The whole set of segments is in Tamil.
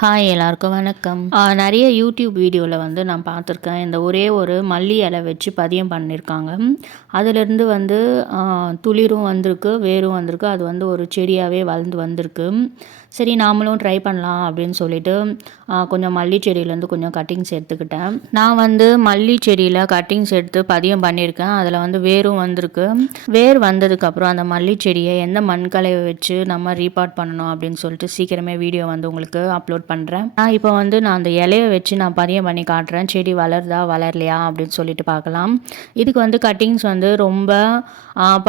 ஹாய் எல்லாருக்கும் வணக்கம். நிறைய யூடியூப் வீடியோவில் வந்து நான் பார்த்துருக்கேன். இந்த ஒரே ஒரு மல்லி இலை வச்சு பதியம் பண்ணியிருக்காங்க. அதிலேருந்து வந்து துளிரும் வந்திருக்கு, வேரும் வந்திருக்கு. அது வந்து ஒரு செடியாகவே வளர்ந்து வந்திருக்கு. சரி நாமளும் ட்ரை பண்ணலாம் அப்படின்னு சொல்லிட்டு கொஞ்சம் மல்லி செடியிலேருந்து கொஞ்சம் கட்டிங்ஸ் எடுத்துக்கிட்டேன். நான் வந்து மல்லி செடியில் கட்டிங்ஸ் எடுத்து பதியம் பண்ணியிருக்கேன். அதில் வந்து வேரும் வந்திருக்கு. வேர் வந்ததுக்கப்புறம் அந்த மல்லி செடியை எந்த மண்கலையை வச்சு நம்ம ரீபாட் பண்ணணும் அப்படின்னு சொல்லிட்டு சீக்கிரமே வீடியோ வந்து உங்களுக்கு அப்லோட் பண்ணுறேன். இப்போ வந்து நான் அந்த இலையை வச்சு நான் பதியம் பண்ணி காட்டுறேன். செடி வளருதா வளரலையா அப்படின்னு சொல்லிட்டு பார்க்கலாம். இதுக்கு வந்து கட்டிங்ஸ் வந்து ரொம்ப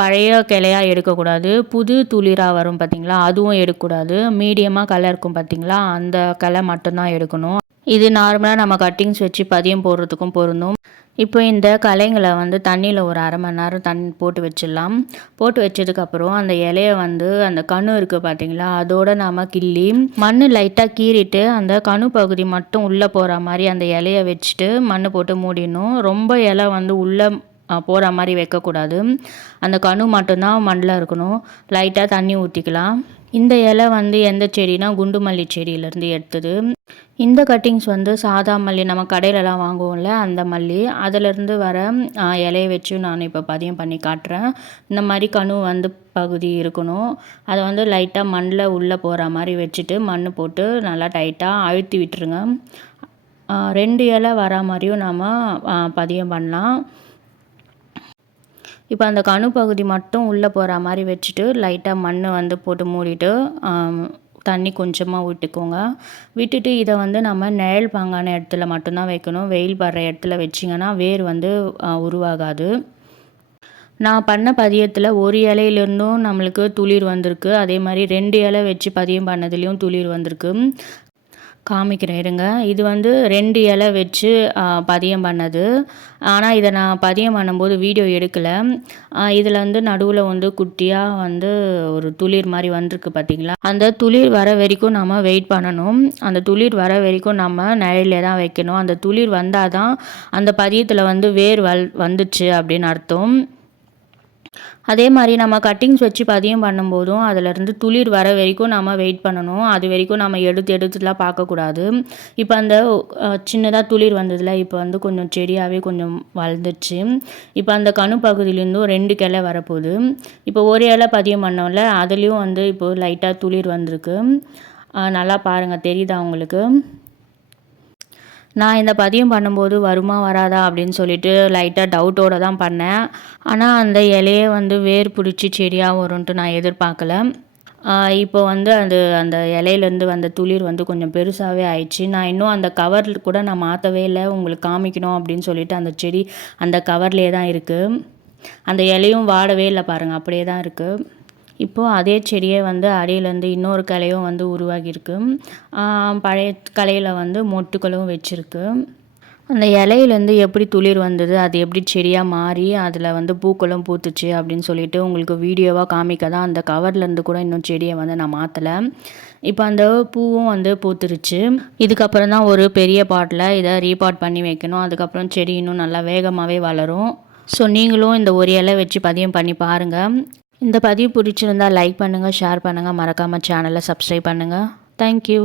பழைய கிளையாக எடுக்கக்கூடாது. புது துளிராக வரும் பார்த்திங்களா, அதுவும் எடுக்கக்கூடாது. மீடியமாக கலை இருக்கும் பார்த்திங்களா, அந்த கலை மட்டும்தான் எடுக்கணும். இது நார்மலாக நம்ம கட்டிங்ஸ் வச்சு பதியம் போடுறதுக்கும் பொருந்தும். இப்போ இந்த களைங்களை வந்து தண்ணியில் ஒரு அரை மணி நேரம் தண்ணி போட்டு வச்சிடலாம். போட்டு வச்சதுக்கப்புறம் அந்த இலையை வந்து அந்த கணு இருக்குது பார்த்தீங்களா, அதோடு நாம் கிள்ளி மண் லைட்டாக கீறிட்டு அந்த கணு பகுதி மட்டும் உள்ளே போகிற மாதிரி அந்த இலையை வச்சுட்டு மண் போட்டு மூடிடணும். ரொம்ப இலை வந்து உள்ளே போகிற மாதிரி வைக்கக்கூடாது. அந்த கணு மட்டும்தான் மண்ணில் இருக்கணும். லைட்டாக தண்ணி ஊற்றிக்கலாம். இந்த இலை வந்து எந்த செடினா குண்டு மல்லி செடியிலேருந்து எடுத்தது. இந்த கட்டிங்ஸ் வந்து சாதா மல்லி நம்ம கடையிலலாம் வாங்குவோம்ல, அந்த மல்லி அதிலேருந்து வர இலையை வச்சு நான் இப்போ பதியம் பண்ணி காட்டுறேன். இந்த மாதிரி கணு வந்து பகுதி இருக்கணும். அதை வந்து லைட்டாக மண்ணில் உள்ளே போகிற மாதிரி வச்சுட்டு மண் போட்டு நல்லா டைட்டாக அழுத்தி விட்டுருங்க. 2 இலை வர மாதிரியும் நம்ம பதியம் பண்ணலாம். இப்போ அந்த கணு பகுதி மட்டும் உள்ளே போகிற மாதிரி வச்சுட்டு லைட்டாக மண் வந்து போட்டு மூடிட்டு தண்ணி கொஞ்சமாக விட்டுக்கோங்க. விட்டுட்டு இதை வந்து நம்ம நிழல் பாங்கான இடத்துல மட்டும்தான் வைக்கணும். வெயில் படுற இடத்துல வச்சிங்கன்னா வேர் வந்து உருவாகாது. நான் பண்ண பதியத்தில் ஒரு இலையிலேருந்தும் நம்மளுக்கு துளிர் வந்திருக்கு. அதே மாதிரி 2 இலை வச்சு பதியம் பண்ணதுலேயும் துளிர் வந்திருக்கு. காமிக்கிறேன் இருங்க. இது வந்து 2 இலை வச்சு பதியம் பண்ணது. ஆனால் இதை நான் பதியம் பண்ணும்போது வீடியோ எடுக்கலை. இதில் வந்து நடுவில் வந்து குட்டியாக வந்து ஒரு துளிர் மாதிரி வந்திருக்கு பார்த்தீங்களா, அந்த துளிர் வர வரைக்கும் நம்ம வெயிட் பண்ணணும். அந்த துளிர் வர வரைக்கும் நம்ம நிழலில் தான் வைக்கணும். அந்த துளிர் வந்தால் தான் அந்த பதியத்தில் வந்து வேர் வந்துச்சு அப்படின்னு அர்த்தம். அதே மாதிரி நம்ம கட்டிங்ஸ் வச்சு பதியம் பண்ணும்போதும் அதிலேருந்து துளிர் வர வரைக்கும் நம்ம வெயிட் பண்ணணும். அது வரைக்கும் நம்ம எடுத்துலாம் பார்க்கக்கூடாது. இப்போ அந்த சின்னதாக துளிர் வந்ததில் இப்போ வந்து கொஞ்சம் செடியாகவே கொஞ்சம் வளர்ந்துச்சு. இப்போ அந்த கணு பகுதியிலேருந்தும் 2 கிளை வரப்போகுது. இப்போ ஒரு இலை பதியம் பண்ணோம்ல, அதுலேயும் வந்து இப்போது லைட்டாக துளிர் வந்திருக்கு. நல்லா பாருங்கள், தெரியுதா உங்களுக்கு? நான் இந்த பதியம் பண்ணும்போது வருமா வராதா அப்படின்னு சொல்லிட்டு லைட்டாக டவுட்டோடு தான் பண்ணேன். ஆனால் அந்த இலையே வந்து வேர் பிடிச்சி செடியாக வரும்ன்ட்டு நான் எதிர்பார்க்கல. இப்போ வந்து அந்த இலையிலேருந்து வந்த துளிர் வந்து கொஞ்சம் பெருசாகவே ஆயிடுச்சு. நான் இன்னும் அந்த கவர் கூட நான் மாற்றவே இல்லை. உங்களுக்கு காமிக்கணும் அப்படின்னு சொல்லிட்டு அந்த செடி அந்த கவர்லேயே தான் இருக்குது. அந்த இலையும் வாடவே இல்லை பாருங்கள், அப்படியே தான் இருக்குது. இப்போது அதே செடியே வந்து அடியிலேருந்து இன்னொரு கிளையும் வந்து உருவாகியிருக்கு. பழைய கிளையில் வந்து மொட்டுக்களும் வச்சுருக்கு. அந்த இலையிலேருந்து எப்படி துளிர் வந்தது, அது எப்படி செடியாக மாறி அதில் வந்து பூக்களும் பூத்துச்சு அப்படின்னு சொல்லிட்டு உங்களுக்கு வீடியோவாக காமிக்க தான் அந்த கவர்லேருந்து கூட இன்னும் செடியை வந்து நான் மாற்றலை. இப்போ அந்த பூவும் வந்து பூத்துருச்சு. இதுக்கப்புறம் தான் ஒரு பெரிய பாட்டில் இதை ரீபாட் பண்ணி வைக்கணும். அதுக்கப்புறம் செடி இன்னும் நல்லா வேகமாகவே வளரும். ஸோ நீங்களும் இந்த ஒரு இலை வச்சு பதியம் பண்ணி பாருங்கள். இந்த பதிவு பிடிச்சிருந்தால் லைக் பண்ணுங்கள், ஷேர் பண்ணுங்கள், மறக்காமல் சேனலை சப்ஸ்கிரைப் பண்ணுங்கள். தேங்க்யூ.